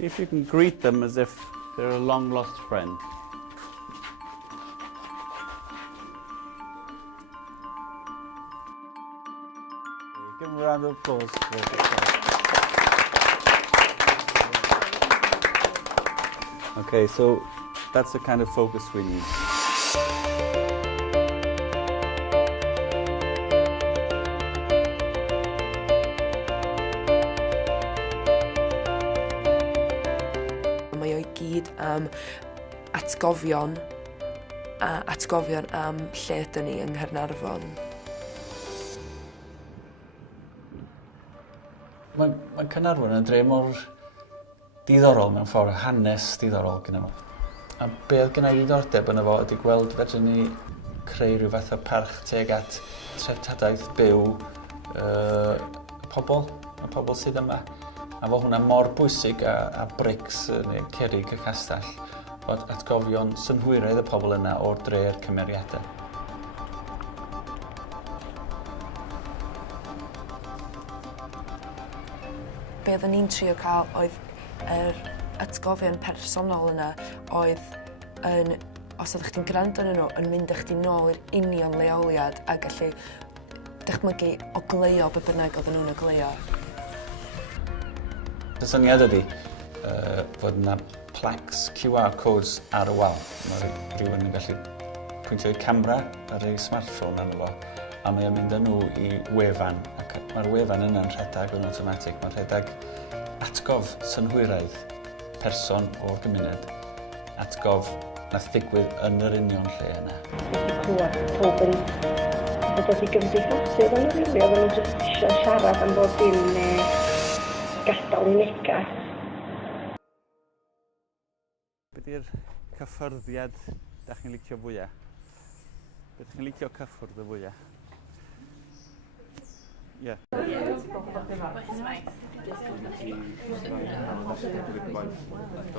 See if you can greet them as if they're a long-lost friend. Give them a round of applause. Okay, so that's the kind of focus we need. Mae o I gyd am atgofion am lle ydyn ni yng Caernarfon. Mae Caernarfon yn dre mor diddorol mewn ffordd, hanes diddorol gyda fo. A be oedd gyda i ddiddordeb yna fo ydy gweld fedrwn ni creu rhyw fath o parch teg at treftadaeth byw pobl sydd yma. A fo hwnna mor bwysig a brics neu cerig y castell bod atgofion synhwyraidd y pobl yna o'r dre'r cymeriadau. Be oedden ni'n trio cael oedd yr atgofion personol yna oedd yn, os oeddech chi'n gwrando yn nhw, yn mynd â chdi nôl i'r union leoliad a gallu dychmygu ogleuo be bynnag oedden nhw'n ogleuo. Y syniad ydy fod yna plaques QR codes ar y wal. Mae rhywun yn gallu pwyntio i'r camera ar ei smartphone arno fo, a mae o'n mynd â nhw i wefan. Mae'r wefan yna'n rhedag yn automatic. Mae'n rhedag atgof synhwyraidd person o'r gymuned, atgof nath ddigwydd yn yr union lle yna. Wedi clywed pob yn dod i gymdeithasu efo nhw rili, oedden nhw jyst eisiau siarad am bob dim gadael i negas. Be di'r cyffyrddiad da chi'n licio fwyaf? Be chi'n licio cyffwrdd y fwyaf? Ie.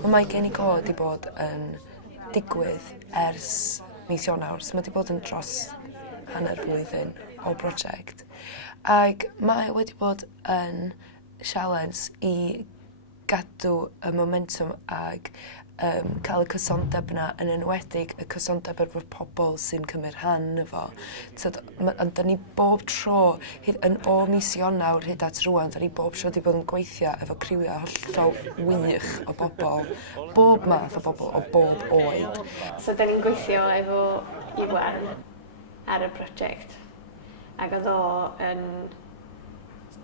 Mae Gen i wedi bod yn digwydd ers mis Ionawr, so mae wedi bod yn dros hanner blwyddyn o brosiect. Ac mae wedi bod yn sialens i gadw y momentum ag cael y cysondeb yna, yn enwedig y cysondeb efo'r pobl sy'n cymryd rhan efo. Ond da ni bob tro, yn o mis Ionawr hyd at rwan, da ni bob tro wedi bod yn gweithio efo criwiau hollol wych o bobl, bob math o bobl o bob oed. So da ni'n gweithio efo Iwan ar y prosiect. Ac oedd o yn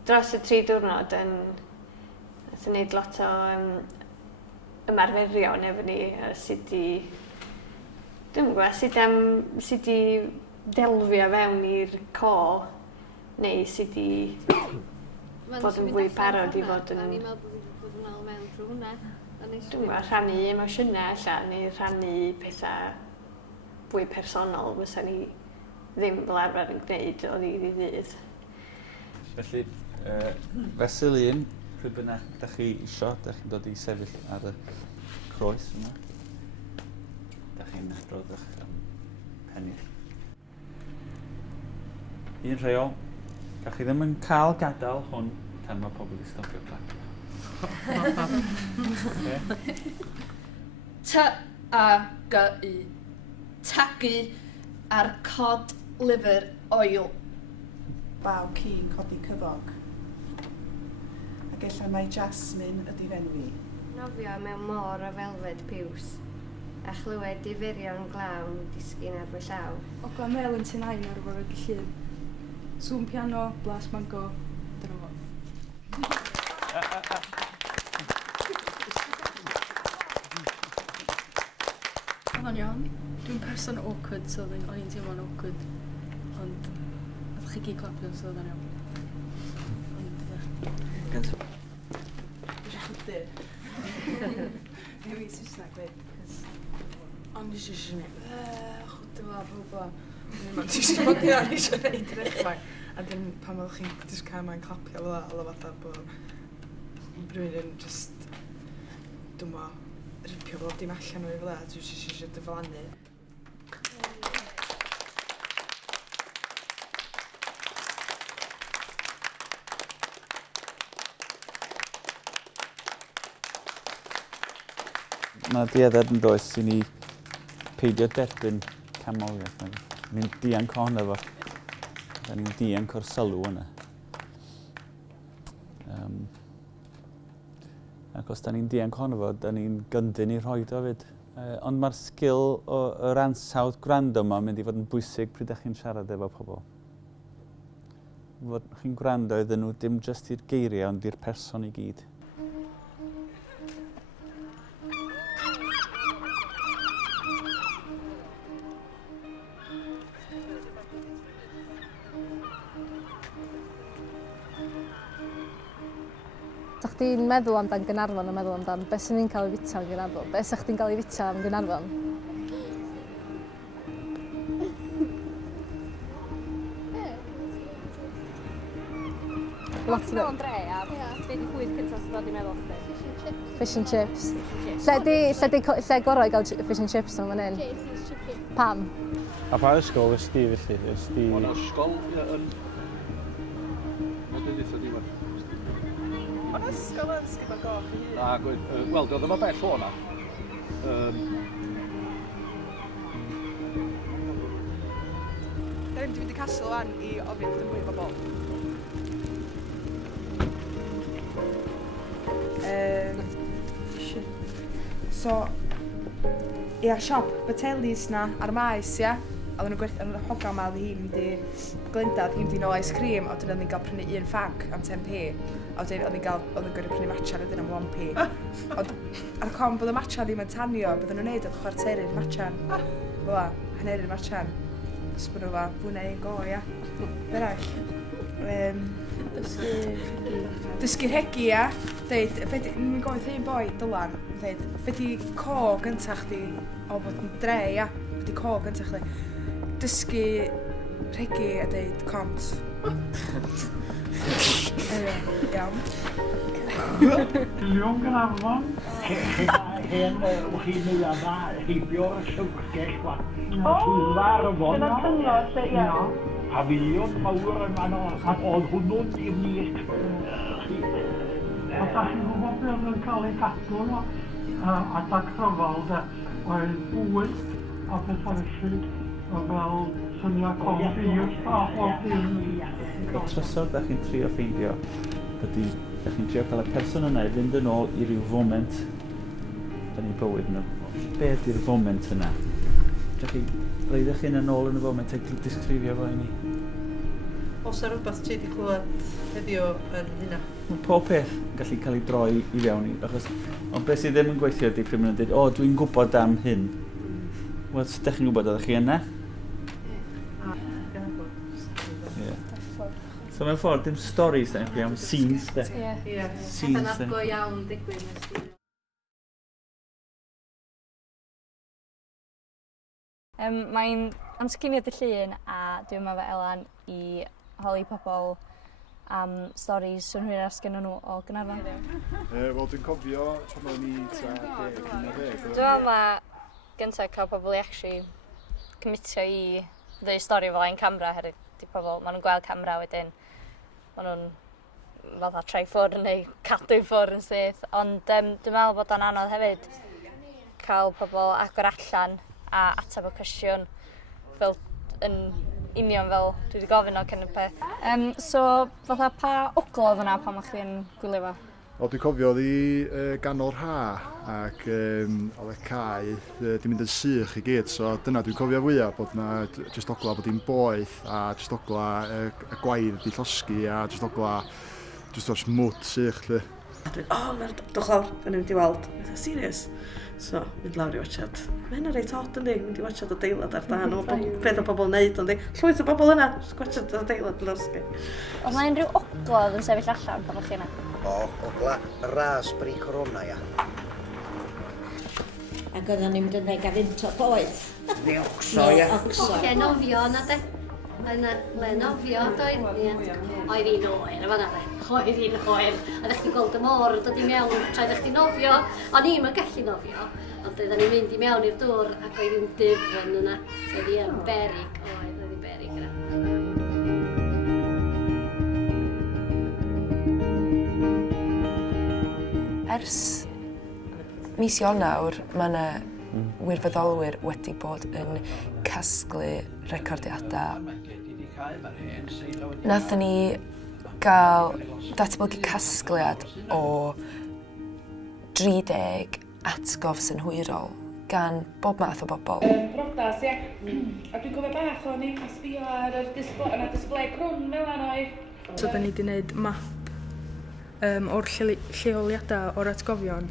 dros y 3 diwrnod yn gwneud lot o ymarferion efo ni, sut i... Dwi'n gwybod, sut i delfio fewn i'r co, neu sut i fod yn fwy parod i fod yn... A ni'n meddwl bod yn ôl mewn trwy hwnna. Dwi'n gwybod, rhannu emosiynau allan, neu rhannu pethau fwy personol, fysa ni ddim fel arfer yn gwneud o ddydd i ddydd. Felly, fesul un, pryd bynnag da chi isio, da chi'n dod i sefyll ar y croes yma. Da chi'n adrodd eich pennill. Un rheol, gach chi ddim yn cael gadael hwn tan mae pobl i stopio clapio. T-A-G-I. Tagu ar cod lyfr oil. Baw ci'n codi cyfog. Ac ella mae Jasmine ydi fenwi. Nofio mewn môr o felfed piws, a chlywed diferion glawn disgyn ar fy llaw. Ogla mel yn tyn ain ar fawr o gynllun. Sŵn piano, blas mango, dyna fo. O'n iawn, dwi'n person awkward, so o'n i'n teimlo'n awkward. Ond, oedd chi gyd clapio, so oedd o'n iawn. Gyntaf. Dwi'n chlydu. Neu i Saesneg fyd. Ond nes i eisiau gwneud, chwtio fo, rhywbeth o. Mae'n tisio bod ni ar eisiau gwneud yr eich mai. A dyn pan oedd chi'n just cael mae'n clapio fel ala fatha bod rhywun yn just, dwi'n mo, ripio bob dim allan o'i fel a dwi'n eisiau dyflannu. mae dieddad yn does i ni peidio derbyn camoliaeth. Ni'n dianc ohono fo. Da ni'n dianc o'r sylw yna. Ac os da ni'n dianc ohono fo, da ni'n gyndyn i rhoi o fyd. Ond mae'r sgil o'r ansawdd gwrando yma mynd i fod yn bwysig pryd ydych chi'n siarad efo pobl. Fod chi'n gwrando iddyn nhw dim jyst i'r geiriau, ond i'r person i gyd. Sa chdi'n meddwl amdan Caernarfon a meddwl amdan beth sy'n ni'n cael ei fita yn Caernarfon? Beth sa chdi'n cael ei fita yn Caernarfon? Lot o dre a be di bwyd cyntaf sy'n dod i meddwl chdi? Fish and chips. Lle gorau i gael fish and chips yn fan hyn? Pam? A pa ysgol ysdi felly? O'n ysgol yn... Mae'n dweud eitha Ond ysgol yn sgifar goch i hyn? Na, wel, doedd yma bell o'na. Da ni'n mynd i castle wan i ofyn yn mwy o bobl. So, ia, siop botelis na ar maes, ia. A oedden nhw'n gwerthu, yn y hogan ma, oedd hi'n mynd i glendad, hi'n mynd i nôl ice cream, a oedden nhw'n cael prynu un ffag am 10p. A wedyn oedden nhw'n gorau prynu matcha wedyn am 1p. Ond ar y com bod y matcha ddim yn tanio, bydden nhw'n neud oedd chwarteru'r matchan. Fyla, hanneru'r matchan. Os bod nhw fa, fwna i'n go, ia. Berall. Dysgu rhegi, ia. Deud, mi'n gofyn un boi, Dylan, deud, be di co gyntaf chdi o fod yn dre, ia. Be di co gyntaf chdi. Dysgu rhegi a deud cont. Iawn. Miliwn Caernarfon. Hen, wch chi'n mynd yma, heibio'r sylwgell, trwy'r Dyna cyngor, lle, ia. Pafiliwn mawr yn fan o, oedd hwnnw'n i'r nis. A da chi'n gwybod beth oedd yn cael ei gadw a dachrofol, oedd bwyd a beth felly, fel syniad confir a pob dim. Y trysor da chi'n trio ffeindio ydy, da chi'n trio cael y person yna i fynd yn ôl i ryw foment yn ei bywyd nhw. Be ydy'r foment yna? Da chi roeddech chi'n yn ôl yn y foment a disgrifio fo i ni? Os yna rhywbeth ti wedi clywed heddiw yn hynna? Mae pob peth yn gallu cael ei droi i fewn i, achos ond beth sydd ddim yn gweithio ydy pryd mae'n dweud, o, dwi'n gwybod am hyn. Wel, ydych chi'n gwybod oeddech chi yna? So mewn ffordd, dim stories da, am scenes da. Ie. Scenes da. Pethau go iawn digwydd. Mae'n amsginiad y llun a dwi'n meddwl Elan i holi pobl am storis synhwyraidd gen nhw o Caernarfon. Wel, dwi'n cofio pan o'n i ta 10, 11. Dwi'n meddwl gyntaf cael pobl i actually cymitio i ddeu stori fel ein camera, herwydd di pobl, maen nhw'n gweld camera wedyn, maen nhw'n fatha troi ffwrdd neu cadw ffwrdd yn syth, ond dwi'n meddwl bod o'n anodd hefyd cael pobl agor allan a ateb y cwestiwn fel yn union fel dwi wedi gofyn o cyn y peth. So, fatha pa oglodd yna pan o'ch chi'n gwylio fo? Wel, dwi'n cofio oedd i ganol ha ac oedd y cae di mynd yn sych i gyd, so dyna dwi'n cofio fwyaf bod yna jyst ogla bod hi'n boeth a jyst ogla y gwaith di llosgi a jyst ogla jyst o'r smwt sych lle. A dwi'n, dwch lawr, dwi'n mynd i weld. Dwi'n serious? So, mynd lawr i watchad. Mae hynna reit hot yndi, mynd i watchad adeilad ar dan o beth o bobl wneud, yndi. Llwyth o bobl yna, jyst watchad adeilad lawrsgi. Oedd yna unrhyw oglodd yn sefyll allan pan o'ch chi yna? Ogla raspberry corona, ia. Ac oedden ni'n mynd yn ddeg a fynt o boeth. Neu ocso, ia. Lle nofio yna de. Le nofio doedd. Oedd hi'n oer yma na de. Oedd hi'n oer. A ddech chi gweld y môr yn dod i mewn tra ddech chi nofio. O'n i'm yn gallu nofio. Ond oedden ni'n mynd i mewn i'r dŵr ac oedd hi'n dyfn yna. So oedd hi'n berig. Oedd hi'n berig yna. Ers mis Ionawr, mae yna wirfoddolwyr wedi bod yn casglu recordiadau. Nathon ni gael datblygu casgliad o 30 atgof synhwyrol gan bob math o bobl. Brodas, ie. A dwi'n gofio bach o'n i a sbio ar y display crwn fel yna oedd. So, da ni wedi gwneud map o'r lleoliadau o'r atgofion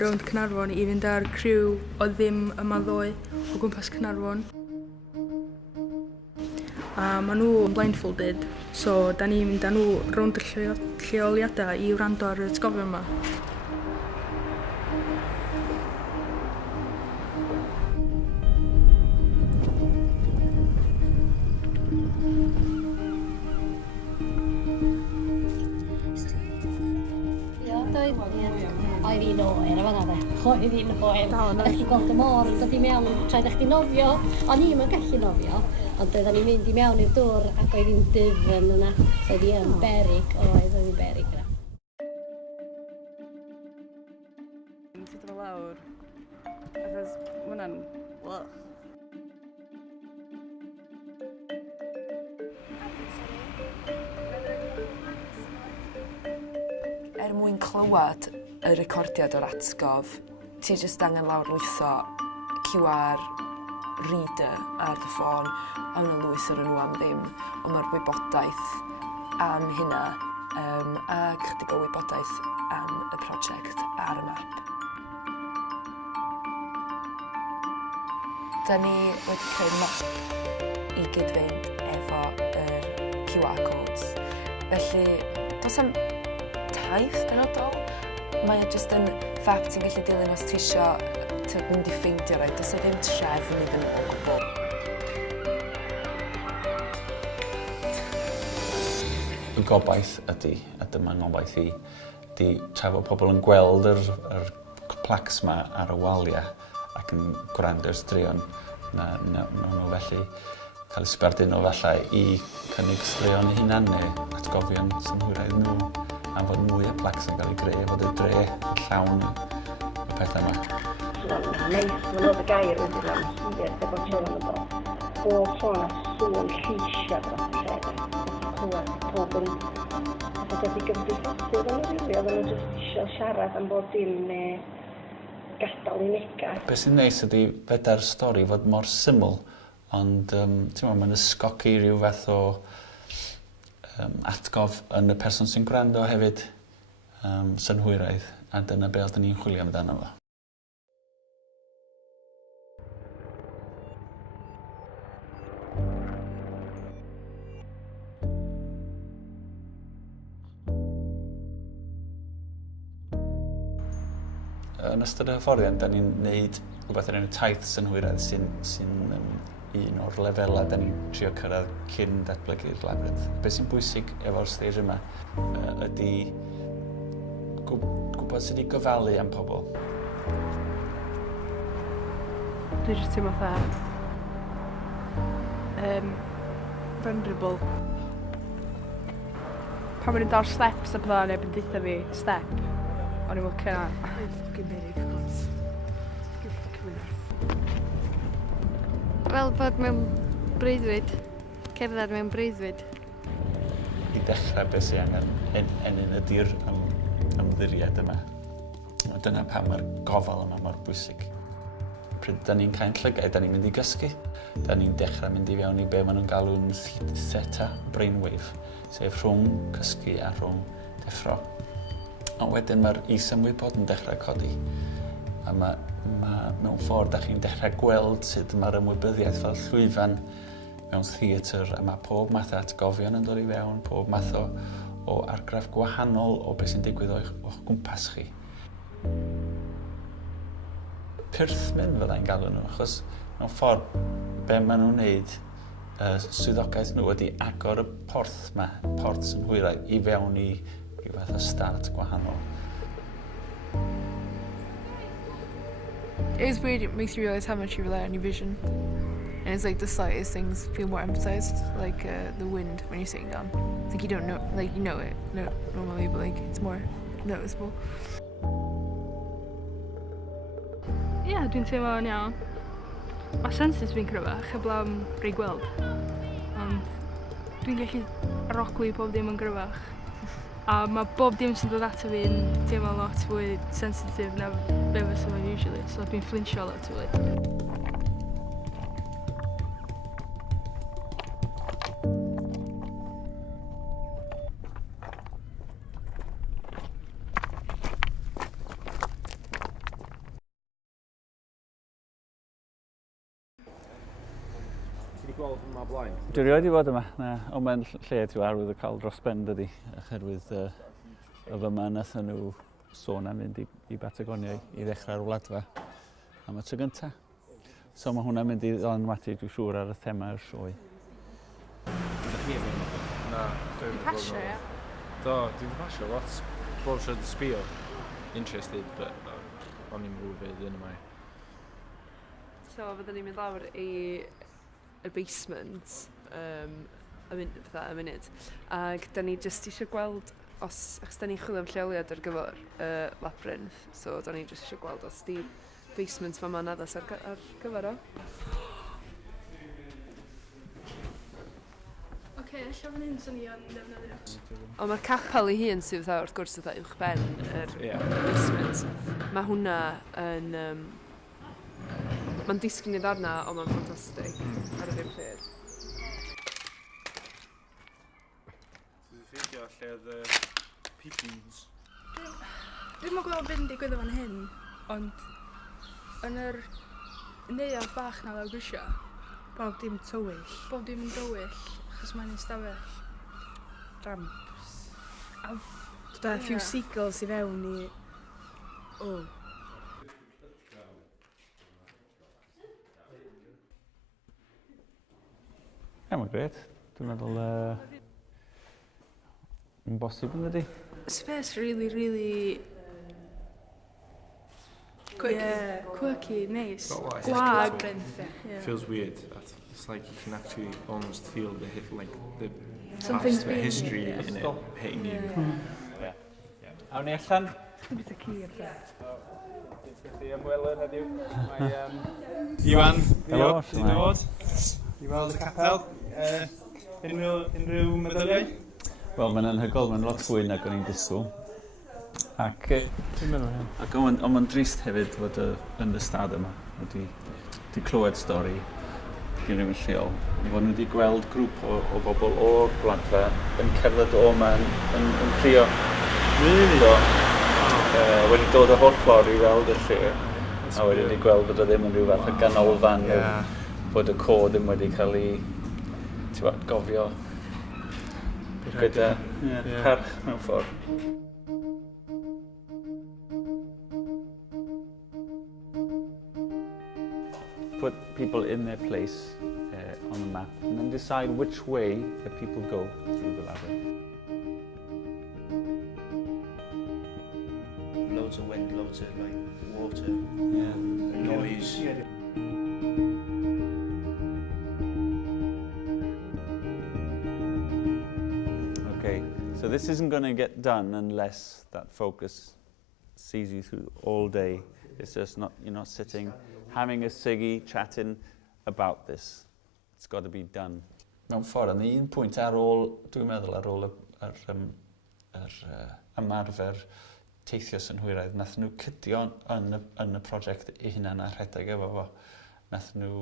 rownd Caernarfon i fynd ar criw o ddim yma ddoe o gwmpas Caernarfon. A maen nhw yn blindfolded, so da ni'n mynd â nhw rownd y lleoliadau i wrando ar y atgofion yma. Oedd hi'n oer, efo na dde. Oedd hi'n oer. Ydych chi'n gweld y môr yn dod i mewn tra ydych chi'n nofio. O'n i'm yn gallu nofio, ond oedden ni'n mynd i mewn i'r dŵr ac oedd hi'n dyfn yna. So oedd hi'n berig, oedd hi'n berig yna. Ti'n dod lawr, achos mae hwnna'n... Mwyn clywed y recordiad o'r atgof, ti jyst angen lawrlwytho QR reader ar dy ffôn, a yna lwytho nhw am ddim, ond mae'r wybodaeth am hynna a chydig o wybodaeth am y prosiect ar y map. Da ni wedi creu map i gyd-fynd efo yr QR codes, felly does am taith benodol. Mae o jyst yn fab ti'n gallu dilyn os ti isio mynd i ffeindio rai. Does o ddim trefn iddyn nhw o gwbl. Y gobaith ydy, a dyma ngobaith i, ydy tra fod pobl yn gweld yr placs yma ar y waliau ac yn gwrando'r straeon, nawn nhw felly cael eu sbardino falle i cynnig straeon eu hunan neu atgofion synhwyraidd nhw. A fod mwy o placs yn cael ei greu, fod y dre llawn y pethau yma. Neis, mae'n oedd y gair wedi rhan syniad efo tron yn dod. Bob tron a sôn lleisiad dros y lle. Clywed pob yn wedi gymdeithasu fan nhw rili. Oedden nhw jyst eisiau siarad am bod dim neu gadael i nega. Be sy'n neis ydy feda'r stori fod mor syml, ond mae'n ysgogi rhyw fath o atgof yn y person sy'n gwrando hefyd synhwyraidd, a dyna be oedden ni'n chwilio amdano fo. Yn ystod y hyfforddiant, da ni'n gwneud rhywbeth ar enw taith synhwyraidd sy'n un o'r lefelau da ni'n trio cyrraedd cyn datblygu'r Labyrinth. Be sy'n bwysig efo'r stage yma ydy gwybod sydd wedi gofalu am pobl. Dwi jyst teimlo fatha vulnerable. Pan ma'n i'n dal steps a bydda neb yn dweutha fi step, o'n i'n fel cynna. Ffocin berig, gwrs. Fel bod mewn breuddwyd, cerdded mewn breuddwyd. I dechrau beth sy'n angen ennyn ydy'r ymddiried yma. Dyna pam mae'r gofal yma mor bwysig. Pryd da ni'n cael llygau, da ni'n mynd i gysgu. Da ni'n dechrau mynd i fewn i be maen nhw'n galw'n theta brainwave, sef rhwng cysgu a rhwng deffro. Ond wedyn mae'r is-ymwybod yn dechrau codi. A mewn ffordd, da chi'n dechrau gweld sut mae'r ymwybyddiaeth fel llwyfan mewn theatr, a mae pob math o atgofion yn dod i fewn, pob math o argraff gwahanol o beth sy'n digwydd o'ch gwmpas chi. Pyrthmyn fyddai'n galw nhw, achos mewn ffordd, be maen nhw'n wneud, swyddogaeth nhw ydy agor y porth yma, porth synhwyraidd, i fewn i ryw fath o start gwahanol. It was weird, it makes you realise how much you rely on your vision. And it's like the slightest things feel more emphasised, like the wind when you're sitting down. It's like you don't know, like you know it normally, but like it's more noticeable. dwi'n teimlo'n iawn. Mae senses fi'n gryfach, heblaw am rei gweld. Ond dwi'n gallu aroglu pob dim yn gryfach. A mae bob dim sy'n dod ato fi'n teimlo lot fwy sensitif na be fysa fo usually, so dwi'n flinchio lot fwy. Dwi rioed i fod yma, ond mae'n lle ti arwydd o cael dros ben dydi, oherwydd y fyma nathon nhw sôn am mynd i Batagoniau i ddechrau'r wladfa am y tro gynta. So mae hwnna'n mynd i ddylanwadu, dwi'n siŵr, ar y thema o'r sioe. Na, dwi'n pasio, ie? Do, dwi'n pasio lot. Bob tro dwi'n sbio, interested, but o'n i'n mwyn fydd yn yma. So, fyddwn ni'n mynd lawr i y basement y munud. Ac da ni jyst eisiau gweld achos da ni'n chwilio am lleoliad ar gyfer Labyrinth, so da ni jyst eisiau gweld os di basement fa ma'n addas ar gyfer o. Oce, lle fan hyn sy'n ni yn defnyddio? Ond mae'r capel ei hun sydd wrth gwrs ytho uwch ben yr basement. Mae hwnna yn... Mae'n disgyn i ddarna, ond mae'n ffantastig ar yr un pryd. Dwi'n ffeindio lle oedd pigeons. Dwi'n mwyn gweld beth yn digwydd fan hyn, ond yn yr neuadd bach na lawr grisia. Bob dim tywyll. Bob dim yn dywyll, achos mae'n un stafell. Ramps. Da, few seagulls i fewn i... O. Ie, mae'n gret. Dwi'n meddwl... yn bosib yn ydy. Space really... Quirky, nice. Gwag. Feels weird. It's like you can actually almost feel the past, the history in it hitting you. Awn ni allan. Bit o ci ar lle. Di ymwelwyr heddiw. Iwan Brioc, ti'n dod? I weld y capel. Unrhyw meddyliau? Wel, mae'n anhygoel, mae'n lot fwy nag o'n i'n disgwyl. Ac mae'n drist hefyd fod yn y stad yma wedi clywed stori gen rhywun lleol. Fod nhw wedi gweld grŵp o bobl o'r wladfa yn cerdded o yma yn crio. Really? Wedi dod o holl ffordd i weld y lle. A wedi gweld bod o ddim yn rhyw fath o ganolfan. Bod y côd ddim wedi cael ei gofio gyda parch mewn ffordd. Put people in their place on the map and then decide which way the people go through the labyrinth. Loads of wind, loads of water, noise. Okay, so this isn't going to get done unless that focus sees you through all day. It's just not, you're not sitting, having a ciggy, chatting about this. It's got to be done. Mewn ffordd, yn un pwynt ar ôl, dwi'n meddwl ar ôl yr ymarfer teithio synhwyraidd, nath nhw cydio yn y prosiect eu hunan a rhedeg efo fo. Nath nhw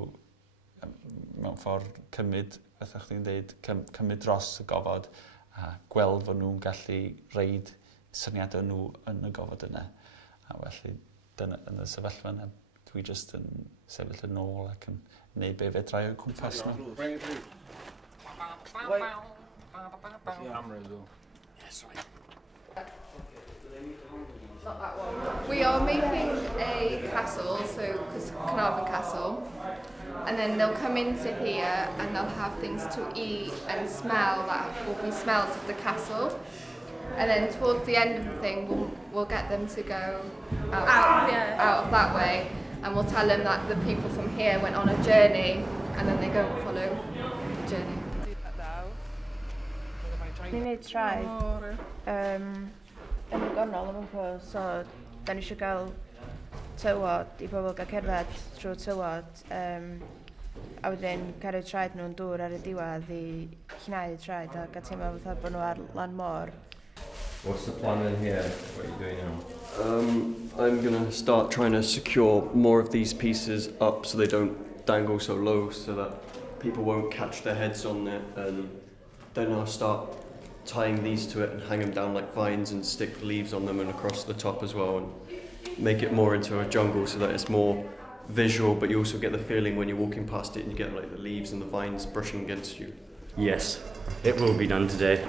mewn ffordd cymryd, beth o'ch chi'n dweud, cymryd dros y gofod a gweld fod nhw'n gallu reid syniadau nhw yn y gofod yna. A felly, yn y sefyllfa yna, dwi jyst yn sefyll yn ôl ac yn gwneud be fedrai o'i cwmpas nhw. We are making a castle, so Caernarfon Castle, and then they'll come into here and they'll have things to eat and smell that will be smells of the castle. And then towards the end of the thing, we'll get them to go out of that way, and we'll tell them that the people from here went on a journey, and then they go and follow the journey. Ni'n neud traeth yn y gynnal efo, so da ni eisiau gael tywod i bobl gael cerdded trwy tywod. A wedyn cael eu traed nhw'n dŵr ar y diwedd i llnau y traed a gael teimlo fatha bod nhw ar lan môr. What's the plan in here? What are you doing now? I'm going to start trying to secure more of these pieces up so they don't dangle so low so that people won't catch their heads on it, and then I'll start tying these to it and hang them down like vines and stick leaves on them and across the top as well and make it more into a jungle so that it's more visual, but you also get the feeling when you're walking past it and you get like the leaves and the vines brushing against you. Yes, it will be done today.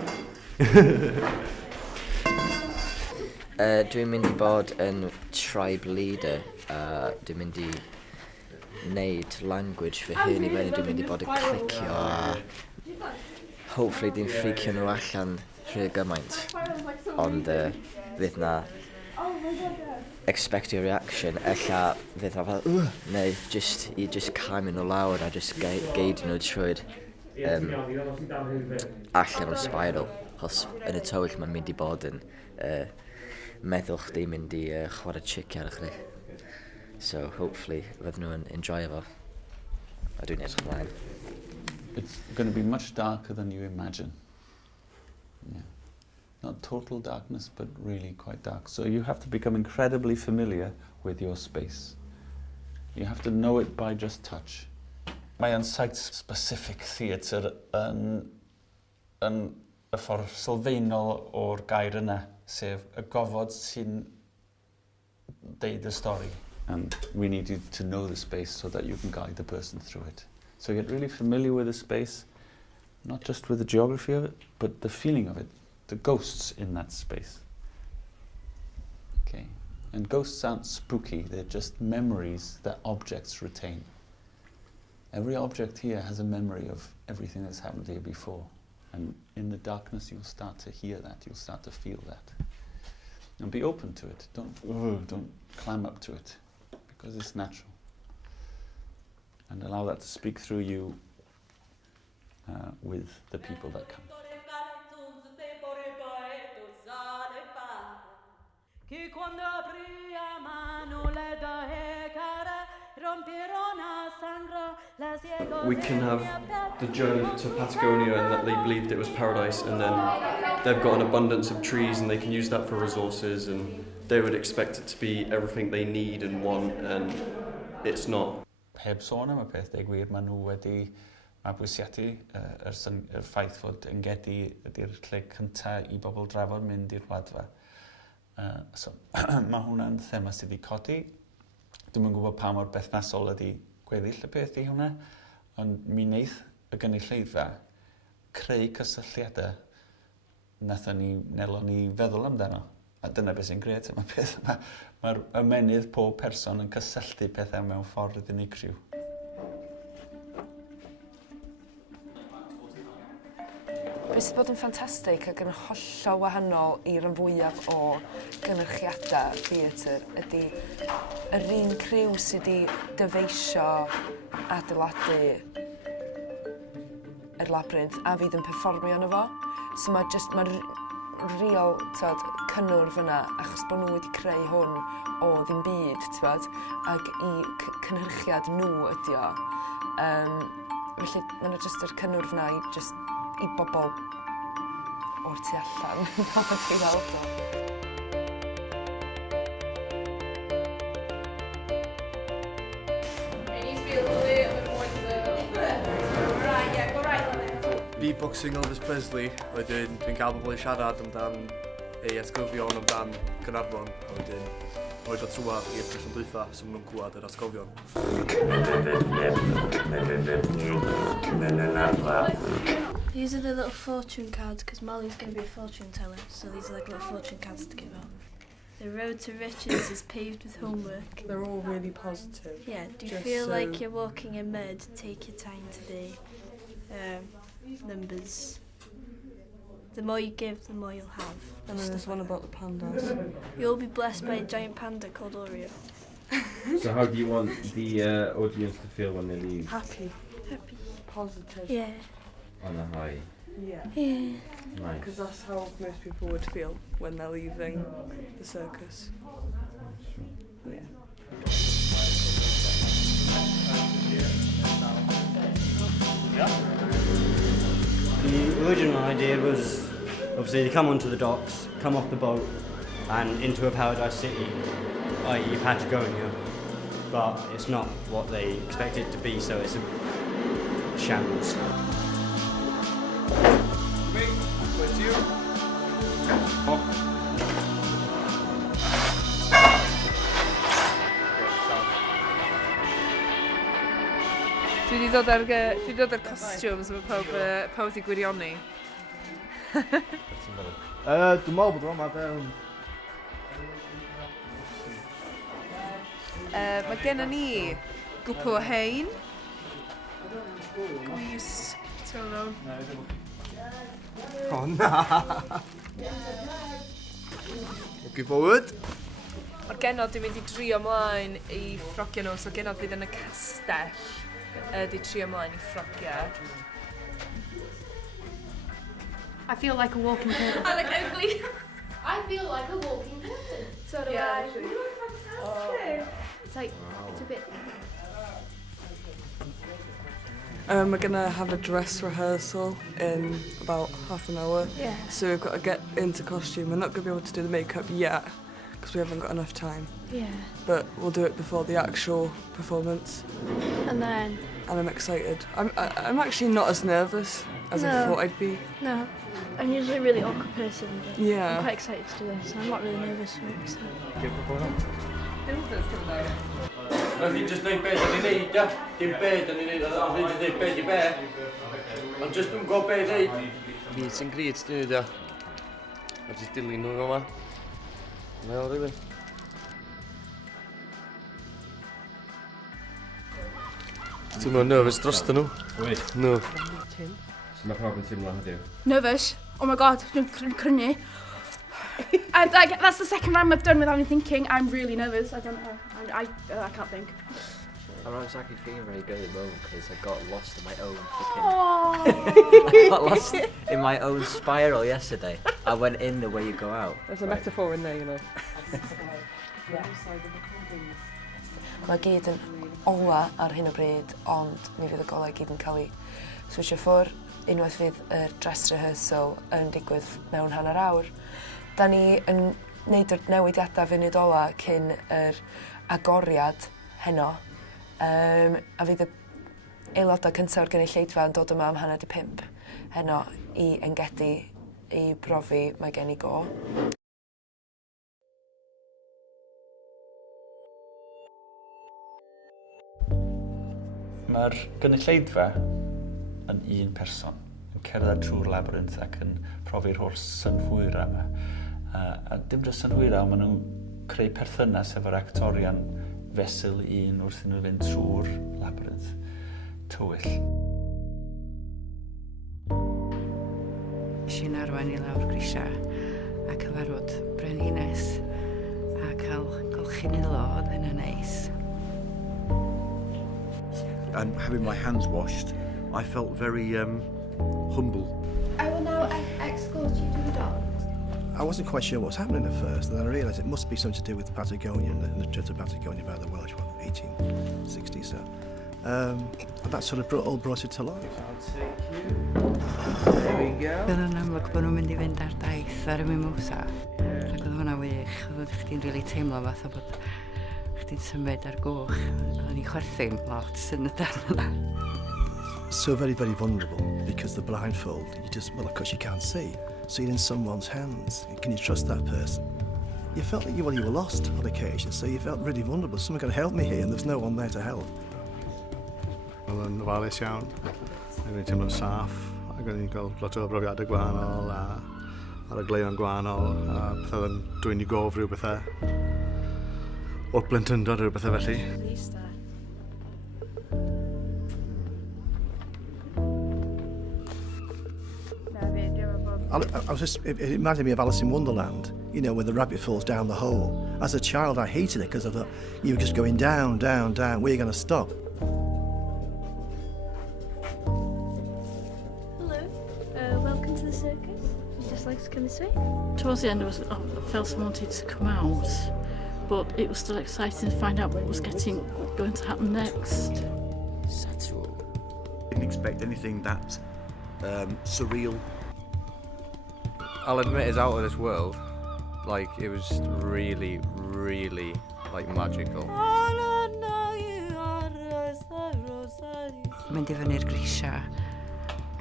Dwi'n mynd I bod yn tribe leader. Dwi'n mynd I wneud language fy hun I fyny. Dwi'n mynd I bod yn clicio a hopefully dwi'n ffricio nhw allan rhy gymaint. Ond fydd na expect your reaction. Ella fydd na fel, neu just camu nhw lawr a just geidio nhw trwy'r allan o'r spiral. Chos yn y tywyll mae'n mynd I bod yn meddwl chdi mynd I chwarae chici ar chdi. So hopefully fydden nhw'n enjoy fo. A dwi'n edrych ymlaen. It's going to be much darker than you imagine. Yeah. Not total darkness, but really quite dark. So you have to become incredibly familiar with your space. You have to know it by just touch. Mae yn site-specific theatr yn y ffordd sylfaenol o'r gair yna, sef y gofod sy'n deud y stori. And we need you to know the space so that you can guide the person through it. So get really familiar with the space, not just with the geography of it, but the feeling of it, the ghosts in that space. Okay. And ghosts aren't spooky, they're just memories that objects retain. Every object here has a memory of everything that's happened here before. And in the darkness, you'll start to hear that, you'll start to feel that. And be open to it. Don't climb up to it, because it's natural. And allow that to speak through you with the people that come. We can have the journey to Patagonia and that they believed it was paradise, and then they've got an abundance of trees and they can use that for resources, and they would expect it to be everything they need and want, and it's not. Heb sôn am y peth, deg wir, maen nhw wedi mabwysiadu yr ffaith fod Engedi ydy'r lle cyntaf I bobl drafod mynd i'r wladfa. So, mae hwnna'n thema sydd wedi codi. Dwi'n yn gwybod pa mor berthnasol ydy gweddill y peth I hwnna, ond mi wneith y gynulleidfa creu cysylltiadau nathon ni nelon ni feddwl amdano. A dyna beth sy'n gret am y peth. Mae'r ymenydd pob person yn cysylltu pethau mewn ffordd unigryw. Be sydd bod yn ffantastig ac yn hollol wahanol I ran fwyaf o gynyrchiadau theatr ydy yr un criw sydd wedi dyfeisio adeiladu yr Labyrinth a fydd yn perfformio yno fo. So mae'r real cynnwr fyna achos bod nhw wedi creu hwn o ddim byd, ac I cynhyrchiad nhw ydi o. Felly mae yna jyst yr cynnwr fyna I bobl o'r tu allan fel I weld o. Beatboxing Elvis Presley, wedyn dwi'n cael bobl I siarad amdan ei atgofion amdan Caernarfon, a wedyn rhoi o trwad i'r person dwytha sy'n nhw'n clywed yr atgofion. These are the little fortune cards because Molly's going to be a fortune teller, so these are like little fortune cards to give out. The road to riches is paved with homework. They're all really positive. Yeah, do you feel like you're walking in mud? Take your time today. Numbers. The more you give, the more you'll have. And then there's one about the pandas. You'll be blessed by a giant panda called Oreo. So how do you want the audience to feel when they leave? Happy. Happy. Positive. Yeah. On a high. Yeah. Yeah. Nice. Because that's how most people would feel when they're leaving the circus. Yeah. The original idea was obviously to come onto the docks, come off the boat and into a paradise city, i.e. Patagonia, but it's not what they expect it to be, so it's a shambles. Wait, where's you? Oh. Dwi wedi dod ar costumes efo pawb wedi gwirioni. Dwi'n meddwl bod o'n fewn. Mae gennym ni gwpl o hein. Gwisg, ti'n nhw. O na! Looking forward. Mae'r genod di mynd i drio ymlaen i ffrocio nhw, so genod fydd yn y castell di trio ymlaen i ffrocio. I feel like a walking person. I look ugly. I feel like a walking person. So do I. You look fantastic. It's like, it's a bit... We're going to have a dress rehearsal in about half an hour. Yeah. So we've got to get into costume. We're not going to be able to do the makeup yet because we haven't got enough time. Yeah. But we'll do it before the actual performance. And then... And I'm excited. I'm actually not as nervous as I thought I'd be. No. I'm usually a really awkward person, but Yeah. I'm quite excited to do this. I'm not really nervous for it, so... Roedd hi'n just neud beth o'n i'n neud, ia. Dim beth o'n i'n neud, oedd hi'n just neud beth i beth. Ond just dwi'n gwybod beth i ddeud. Ni sy'n grid, dwi'n neud, ia. A just dilyn nhw yma. Mae o, rili. Ti'n mynd nervous drosto nhw? Wyt. No. So mae pawb yn teimlo heddiw? Nervous? Oh my god, dwi'n crynu. And like, that's the second round I've done without me thinking. I'm really nervous. I don't know. I can't think. I'm not exactly feeling very good at the moment because I got lost in my own I got lost in my own spiral yesterday. I went in the way you go out. There's a metaphor in there, you know. Mae gyd yn ola ar hyn o bryd, ond mi fydd y golau gyd yn cael ei swisio ffwr. Unwaith fydd y dress rehearsal yn digwydd mewn hanner awr. Da ni yn gwneud y newidiadau funud ola cyn yr agoriad heno. A fydd y aelodau cyntaf o'r gynulleidfa yn dod yma am 4:30 heno i Engedi i brofi Mae Gen i go. Mae'r gynulleidfa yn un person, yn cerdded trwy'r labyrinth ac yn profi'r holl synhwyrau yma. A dim dros synhwyrau, maen nhw'n creu perthynas efo'r actorion fesul un wrth i nhw fynd trwy'r labyrinth tywyll. Si'n arwain i lawr grisiau a cyfarwyd brenhines a cael golchi'n ilo oedd yn y neis. And having my hands washed, I felt very humble. I will now escort you to the dock. I wasn't quite sure what was happening at first, and then I realised it must be something to do with Patagonia and the trip to Patagonia by the Welsh, 1860, so. And that sort of all brought it to life. I'll take you. There we go. Bydd yn amlwg bod nhw'n mynd i fynd ar daith ar y mimosa. Ac oedd hwnna wych, oedd chdi'n rili teimlo fath o bod chdi'n symud ar goch. Oedden ni'n chwerthin lot yn y darn yna. So very, very vulnerable, because the blindfold, you just, well, of course you can't see. So you're in someone's hands. Can you trust that person? You felt like you were lost on occasion, so you felt really vulnerable. Someone could help me here, and there's no one there to help. Wel, yn ofalus iawn. Dwi'n teimlo'n saff. Ac o'n i'n cael lot o brofiadau gwahanol a arogleion gwahanol a pethau yn dwi'n i gof rhyw bethau. O'r blentyndod rhyw bethau felly. I was just, it reminded me of Alice in Wonderland, you know, when the rabbit falls down the hole. As a child, I hated it because I thought you were just going down, down, down. Where are you going to stop? Hello, welcome to the circus. Would you just like to come this way? Towards the end, I felt I wanted to come out, but it was still exciting to find out what was going to happen next. Didn't expect anything that surreal. I'll admit it's out of this world. Like, it was really, really, like, magical. Mynd i fyny'r grisia,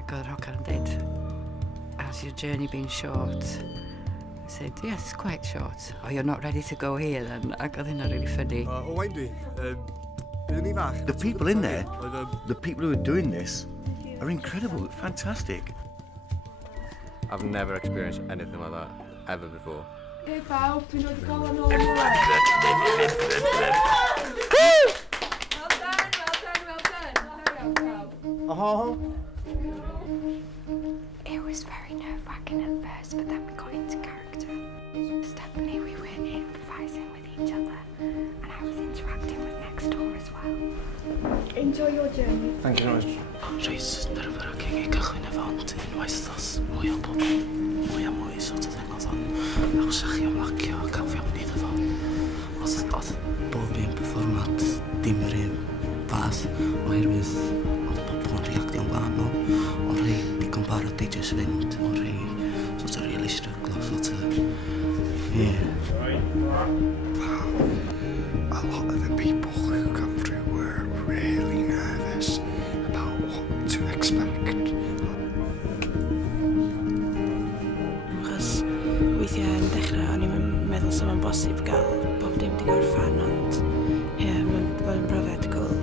ac oedd yr hogan yn dweud, how's your journey been short? I said, yes, it's quite short. Oh, you're not ready to go here then? Ac oedd hynna really funny. The people in there, the people who are doing this, are incredible, fantastic. I've never experienced anything like that, ever before. Hey pawb, dwi'n wedi gael yn ôl. It was very nerve-wracking at first, but then we got into character. Definitely we were improvising with each other, and I was interacting with next door as well. Enjoy your journey. Thank you very much. Reis nerf-wracking I gychwyn efo, ond unwaith os mwy o bobl, mwy sort of thing oedd o'n awsach i ymlacio a cael fewn iddo fo. Oedd bob un perfformad dim yr un fath, oherwydd oedd bobl yn reactio'n wahanol. O rhai digon barod i just fynd, o rhai sort of really struggle, sort of, yeah. A lot of the people who come through were really nervous about what to expect. Achos weithiau yn dechrau, o'n i'n meddwl sef yn bosib gael bob dim di gorffan, ond ie, mae'n bod yn brofiad cool.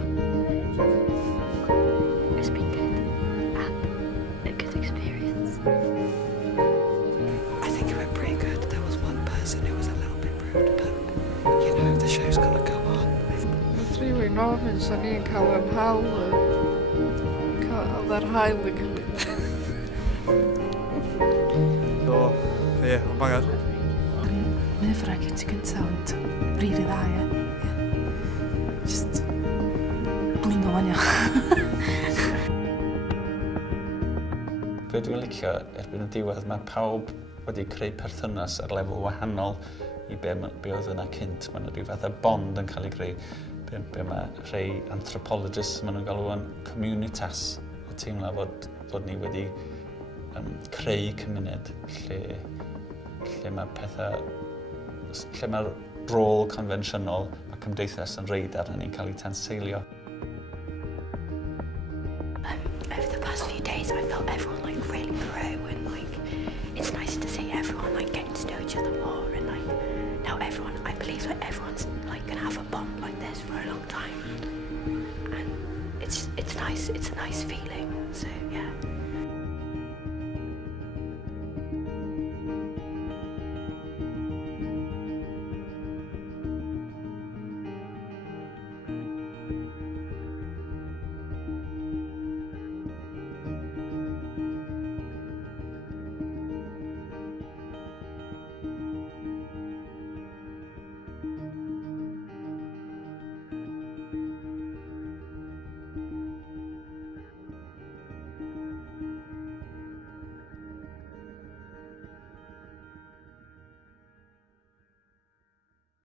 It's been good and a good experience. I think it went pretty good. There was one person who was a little bit rude, but you know, the show's got to go on. Oedd rhywun ofyn sa ni'n cael yn hawl, oedd yr hael yn cael So, ie, o'n bangor. Nerf-wracking ti gyntaf, ond rili dda, ie. Just blingo wanio. Be dwi'n licio erbyn y diwedd, mae pawb wedi creu perthynas ar lefel wahanol i be oedd yna cynt. Mae yna rhyw fath o bond yn cael ei greu. Be mae rhai anthropologists, maen nhw'n galw yn communitas. O teimlo fod ni wedi creu cymuned lle mae pethau, lle mae'r rôl confensiynol a cymdeithas yn reid ar hynny'n cael ei tanseilio. Over the past few days, I felt everyone like really pro, and like it's nice to see everyone like getting to know each other more, and like now everyone, I believe like everyone's like gonna have a bond like this for a long time, and it's nice. It's a nice feeling. So yeah.